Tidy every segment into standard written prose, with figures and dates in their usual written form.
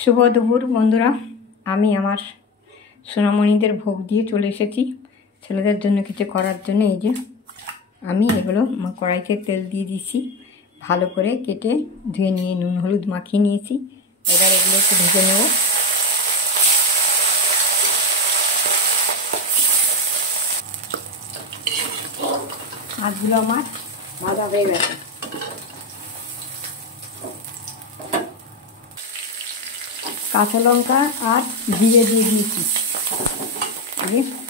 শুভ দুপুর বন্ধুরা, আমি আমার সোনামণিদের ভোগ দিয়ে চলে এসেছি ছেলেদের জন্য কিছু করার জন্য। এই যে আমি এগুলো কড়াইতে তেল দিয়ে দিয়েছি, ভালো করে কেটে ধুয়ে নিয়ে নুন হলুদ মাখিয়ে নিয়েছি। এবার এগুলো একটু ভেজে নেব। মাছগুলো আমার ভাজা হয়ে গেছে। কাঁচা লঙ্কা আর জিরে দিয়ে দিয়েছি।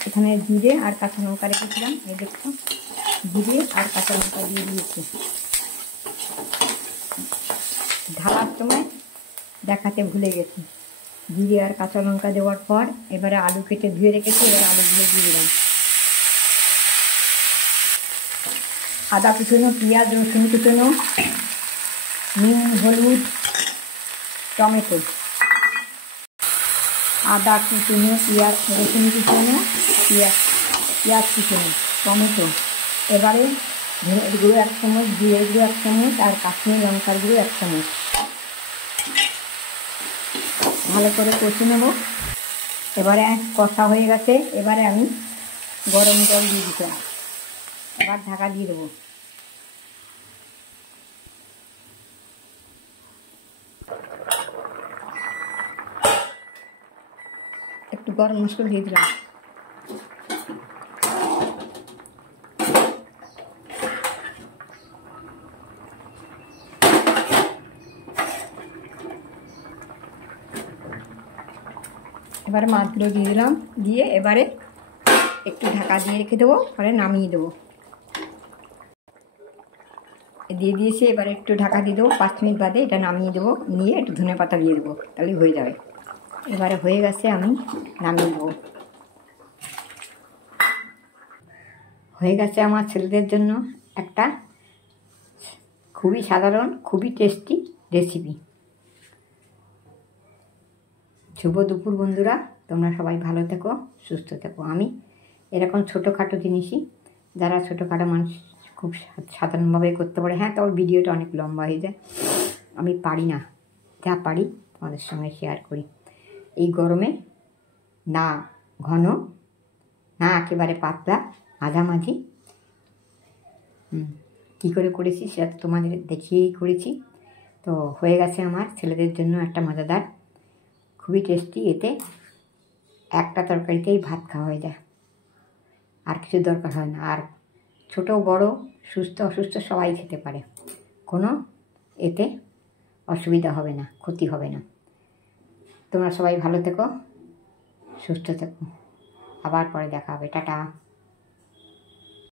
এখানে জিরে আর কাঁচা লঙ্কা রেখেছিলাম, এই দেখো জিরে আর কাঁচা লঙ্কা দিয়ে দিয়েছি। ঢালার সময় দেখাতে ভুলে গেছি। জিরে আর কাঁচা লঙ্কা দেওয়ার পর এবারে আলু কেটে ধুয়ে রেখেছি, এবার আলুগুলো দিয়ে দিলাম। আদা কুচনো, পেঁয়াজ রসুন কুচনো, নুন হলুদ টমেটো, আদা কুচনো, পেঁয়াজ রসুন কুচনো, পেঁয়াজ কুচনো, টমেটো। এবারে ধনের গুঁড়ো 1 চামচ, জিরের গুঁড়ো 1 চামচ আর কাশ্মীরি লঙ্কার গুঁড়ো 1 চামচ ভালো করে কষে নেব। এবারে কষা হয়ে গেছে, এবারে আমি গরম জল দিয়ে দিলাম। এবার ঢাকা দিয়ে দেবো। একটু গরম মশলা দিয়ে দিলাম। এবারে মাছগুলো দিয়ে দিলাম, দিয়ে এবারে একটু ঢাকা দিয়ে রেখে দেবো, পরে নামিয়ে দেবো। দিয়ে দিয়েছি, এবারে একটু ঢাকা দিয়ে দেবো। 5 মিনিট বাদে এটা নামিয়ে দেবো, নিয়ে একটু ধনে পাতা দিয়ে দেবো, তাহলে হয়ে যাবে। এবারে হয়ে গেছে, আমি নামিয়ে দেবো। হয়ে গেছে আমার ছেলেদের জন্য একটা খুবই সাধারণ, খুবই টেস্টি রেসিপি। শুভ দুপুর বন্ধুরা, তোমরা সবাই ভালো থেকো, সুস্থ থেকো। আমি এরকম ছোটোখাটো জিনিসই, যারা ছোটোখাটো মানুষ খুব সাধারণভাবে করতে পারে। হ্যাঁ, তবে ভিডিওটা অনেক লম্বা হয়ে যায়, আমি পারি না, যা পারি তোমাদের সঙ্গে শেয়ার করি। এই গরমে না ঘন না একেবারে পাতলা, মাঝামাঝি কী করে করেছি সেটা তো তোমাদের দেখিয়েই করেছি। তো হয়ে গেছে আমার ছেলেদের জন্য একটা মজাদার, খুবই টেস্টি। এতে একটা তরকারিতেই ভাত খাওয়া হয়ে যায়, আর কিছু দরকার হয় না। আর ছোটো বড়, সুস্থ অসুস্থ সবাই খেতে পারে, কোনো এতে অসুবিধা হবে না, ক্ষতি হবে না। তোমরা সবাই ভালো থেকো, সুস্থ থেকো। আবার পরে দেখা হবে। টাটা।